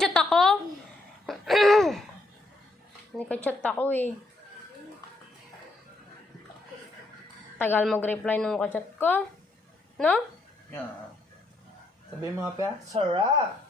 Chat ako? Hindi ka chat ako eh. Tagal mag-reply nung ka-chat ko. No? Yeah. Sabi mga pa, sarap!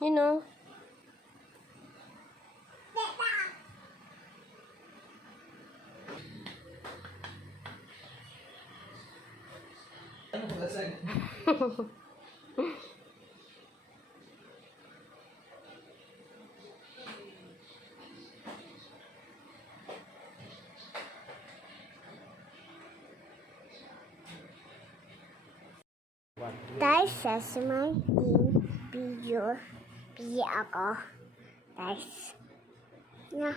You know? Guys, sasama yung video ako. Guys. Na.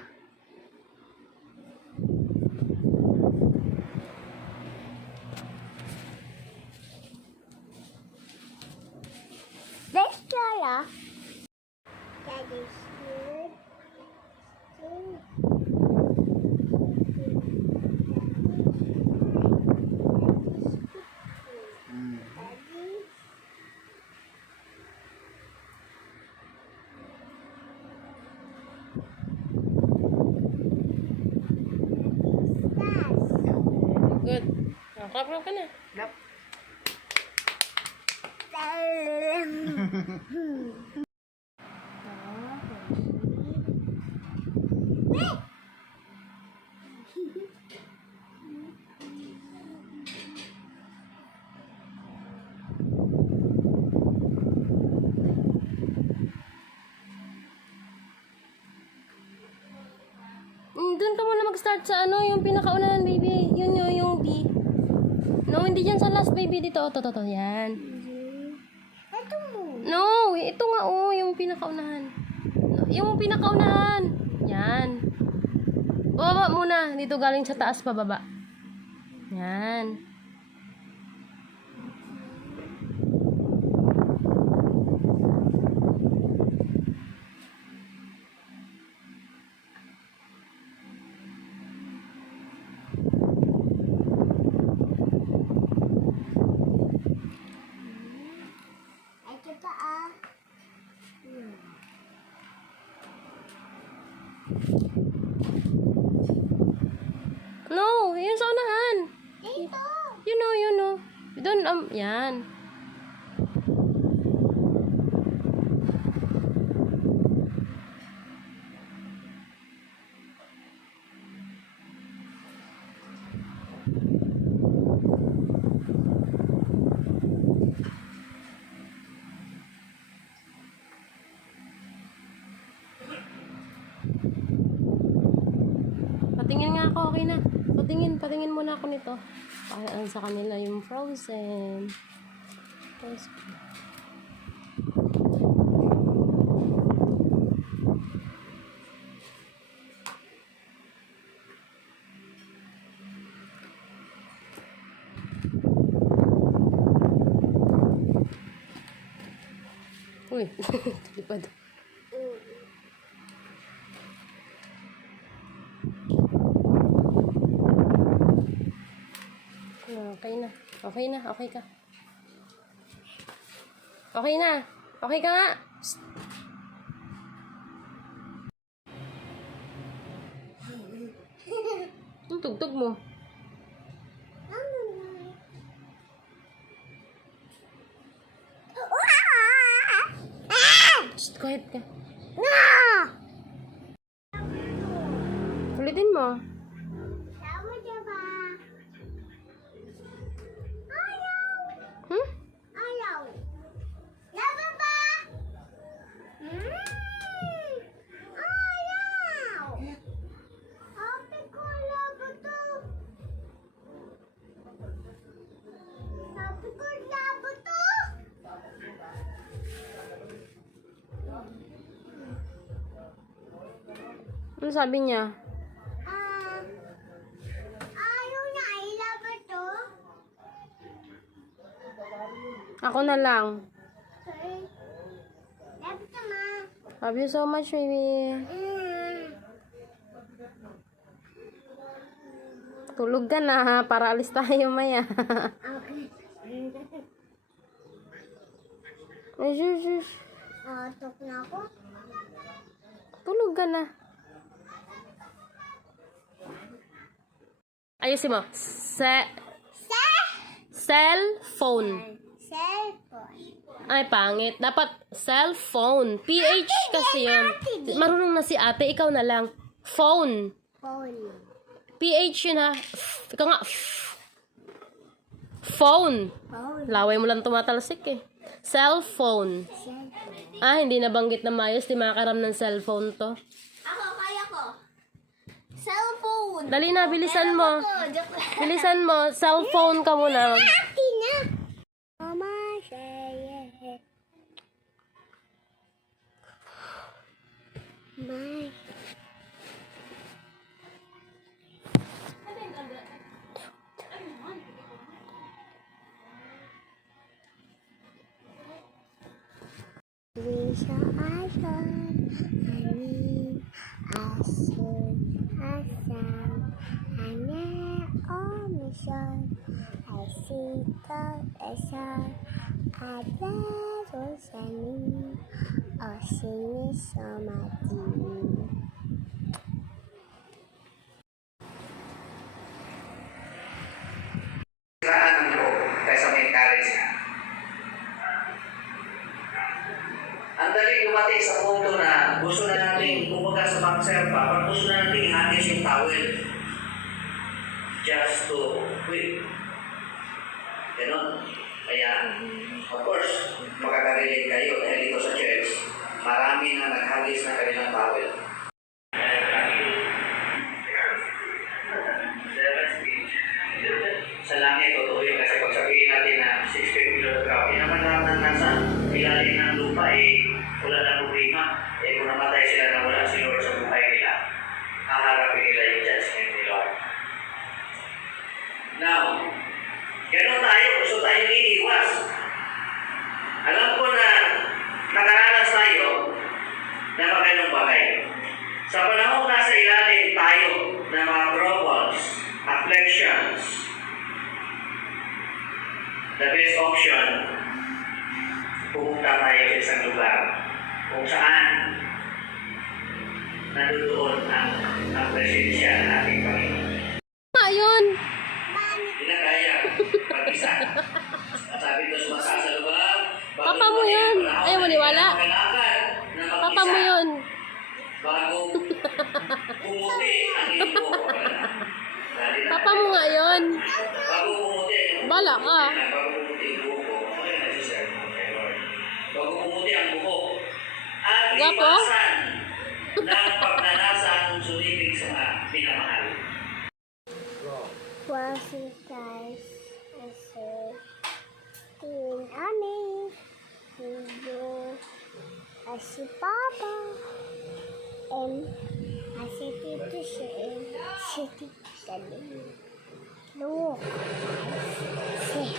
Let's try. That is good. Good. Clap ka na. Yep. Doon ka muna mag-start sa ano, yung pinakaunahan, baby. Yun yung B. No, hindi dyan sa last, baby. Dito. To. Yan. Ito mo. No, ito nga, yung pinakaunahan. Yung pinakaunahan. Yan. Bababa muna. Dito galing sa taas, pababa. Yan. Ito pa ah. No, yun sa unahan. Dito. You know. Doon, yan. Patingin nga ako, okay na. Patingin muna ako nito. Para sa kanila yung Frozen. Tapos, uy, lipad. Okay na. Okay ka. Okay na. Okay ka nga. Psst. Ang tugtog mo. Psst, quiet ka. Ulitin mo. Sama diba? Hmm? Ayaw. Laban sabi niya? Ayaw na, I love it to. Ako na lang. Sorry. Love it to, ma. Love you so much, baby. Tulog ka na ha, para alis tayo maya. Okay. Ay, shush. Tok na ako. Tulog ka na. Ayusin mo. Cellphone. Cellphone. Ay, pangit. Dapat cellphone. PH kasi yun. Marunong na si ate, ikaw na lang. Phone. Phone. PH yun ha. Ikaw nga. Phone. Phone. Laway mo lang tumatalsik eh. Cellphone. Cellphone. Ah, hindi nabanggit na maayos. Di makakaram ng cellphone to. Ako, kaya ko. Cellphone. Dali na, bilisan mo. Joke lang. Bilisan mo. Cellphone ka muna. Akin na. Mama, say it. Bye. We shall action, ani, asun, asam, ane, omission, I see the ashan, ada rosani, osini somati. Saan ang loob kaysa may courage ka. Ang dali dumating sa punto na gusto na natin kumbaga sa boxer pa, pag gusto na natin ihagis yung towel just to quit. Ganon. Kaya, of course, makaka-relate kayo dahil dito sa church, marami na naghagis na kanilang towel. Sa langit, totoo yun kasi pag sabihin natin na 6 feet below the ground, pinamalaman na nasa ilalim ng lupa wala na problema. Kung namatay sila na wala si Lord sa buhay nila, haharapin nila yung judgment ni Lord. Now, gano'n tayo, gusto tayong iiwas. Alam ko na nakaranas tayo na magandang bagay. Sa panahon nasa ilalim tayo ng mga troubles, afflictions, the best option, pumunta tayo sa isang lugar kung saan nandoon ang presensya ng ating Panginoon. Ayun. Hindi na kaya pag-isa. Sabi ko sumasa sa lugar, Papa mo yun. Ay, maniwala. Papa mo yun. Bago pumuti ang iyong buhok. Papa mo nga yun. Bago pumuti ang iyong Bala ka. Bago pumuti ang buhok. Ay, nag-share mo kay Lord. Bago pumuti ang buhok. At Gwapo? lipasan ng pagnanasang sumibig sa mga pinamahal. Washi guys, I say, in Annie, you, I see Papa, and I see Tito City, look, see,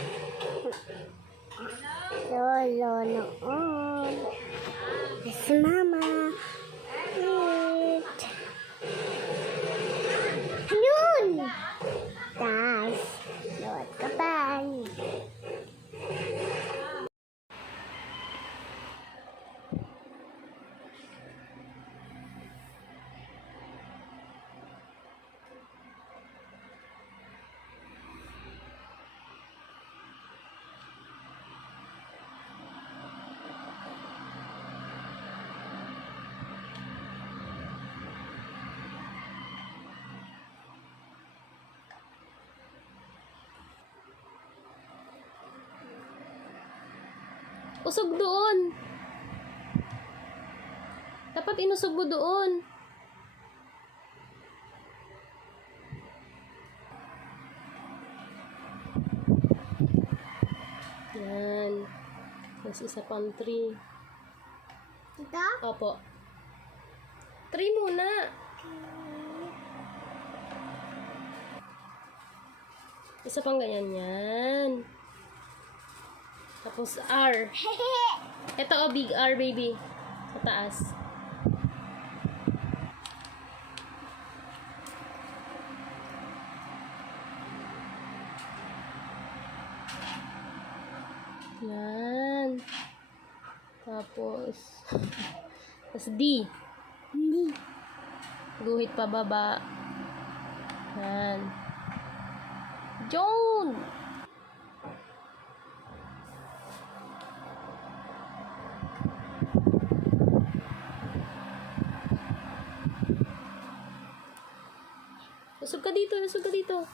Lolo noon, I see Mama, eat, yun! Guys, load ka pa. Usog doon. Dapat inusog mo doon. Yan. Mas isa pang 3. Ito? Opo. 3 muna. Isa pang ganyan yan. Tapos R. Ito o, big R, baby. Sa taas. Yan. Tapos, tapos D. Hindi. Guhit pa baba. Yan. John! Lusog ka dito, lusog ka dito.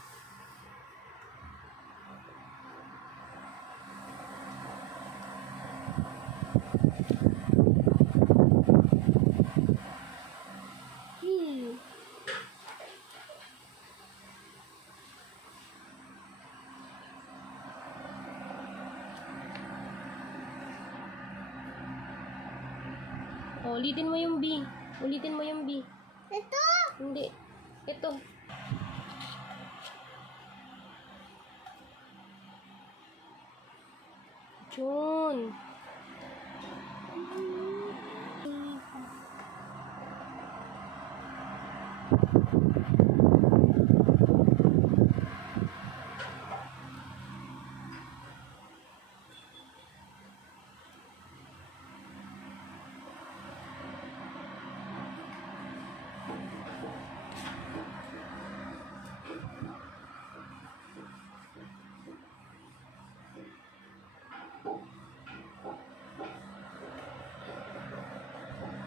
Oh, ulitin mo yung B. Ulitin mo yung B. Ito. Hindi. Ito. June.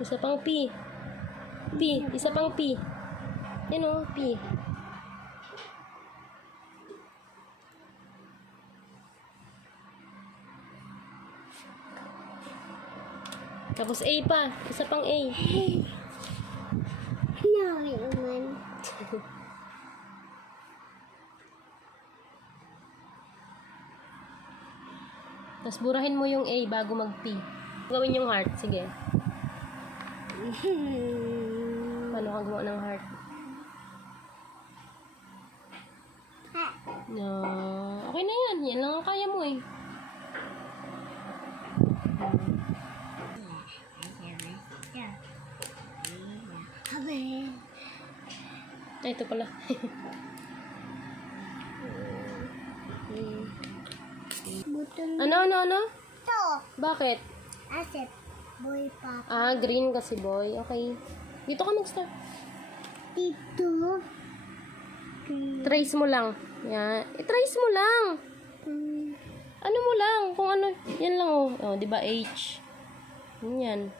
Isa pang P. P. Isa pang P. Yan o, P. Tapos A pa. Isa pang A. No, naman. Tapos burahin mo yung A bago mag-P. Gawin yung heart. Sige. Paano ka gumawa ng heart? No. Okay na yan. Yan lang ang kaya mo eh. Ay, ito pala. Button. Ano? Ito. Bakit? Asset. Boy pa. Ah, green kasi boy. Okay. Dito ka mag-start. Dito. Trace mo lang. Yan. I-trace mo lang. Ano mo lang. Kung ano. Yan lang oh. Oh, di ba H? Yan.